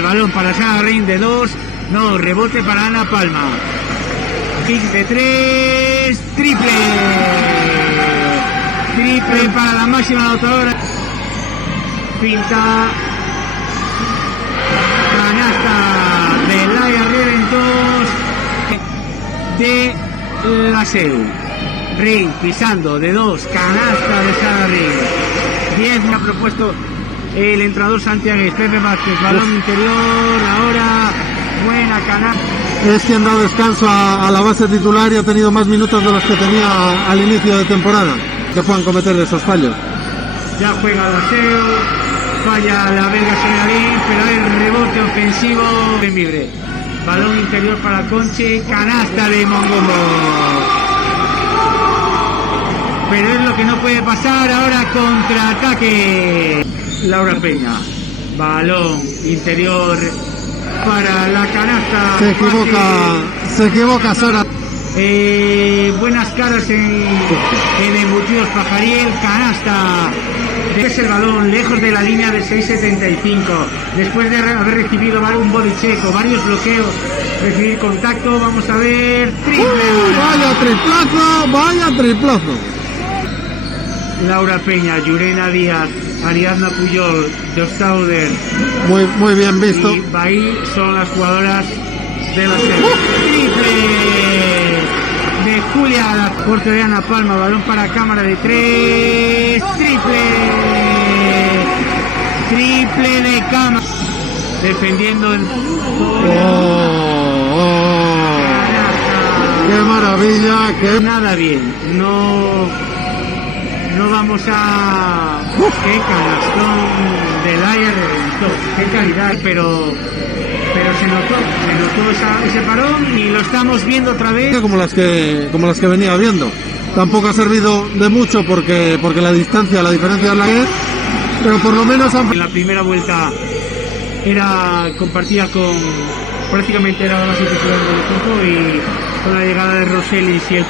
el balón para Sara Ring de 2, no, rebote para Ana Palma. Kick de 3, triple. Triple para la máxima anotadora. Pinta. Canasta de Laia Reventos de la SEU. Ring pisando de 2, canasta de Sara Ring. 10 me ha propuesto el entrenador Santiago Pepe Vázquez. Balón interior, ahora buena canasta. Es quien da descanso a la base titular y ha tenido más minutos de los que tenía al inicio de temporada, que puedan cometer esos fallos. Ya juega la SEU, falla la belga Solearín, pero hay rebote ofensivo en libre. Balón interior para Conchi, canasta de Mongomo. Pero es lo que no puede pasar, ahora contraataque. Laura Peña, balón interior para la canasta. Se equivoca Sara. Buenas caras en embutidos Pajariel, canasta. Es el balón lejos de la línea de 6.75. Después de haber recibido un body check o varios bloqueos, recibir contacto, vamos a ver. Triple. Vaya triplazo. Laura Peña, Yurena Díaz, Ariadna Puyol, Dostauder. Muy bien visto. Y ahí son las jugadoras de la serie. Triple de Julia, la corte de Ana Palma, balón para cámara de 3. Triple de cámara. Defendiendo el. ¡Qué maravilla! Nada bien. No vamos a... ¡Qué canastón de Laia reventó! ¡Qué calidad! Pero se notó ese parón y lo estamos viendo otra vez. Como las que venía viendo. Tampoco ha servido de mucho porque la diferencia es la que es, pero por lo menos... En la primera vuelta era compartida prácticamente era la base titular del equipo, y con la llegada de Roselis y el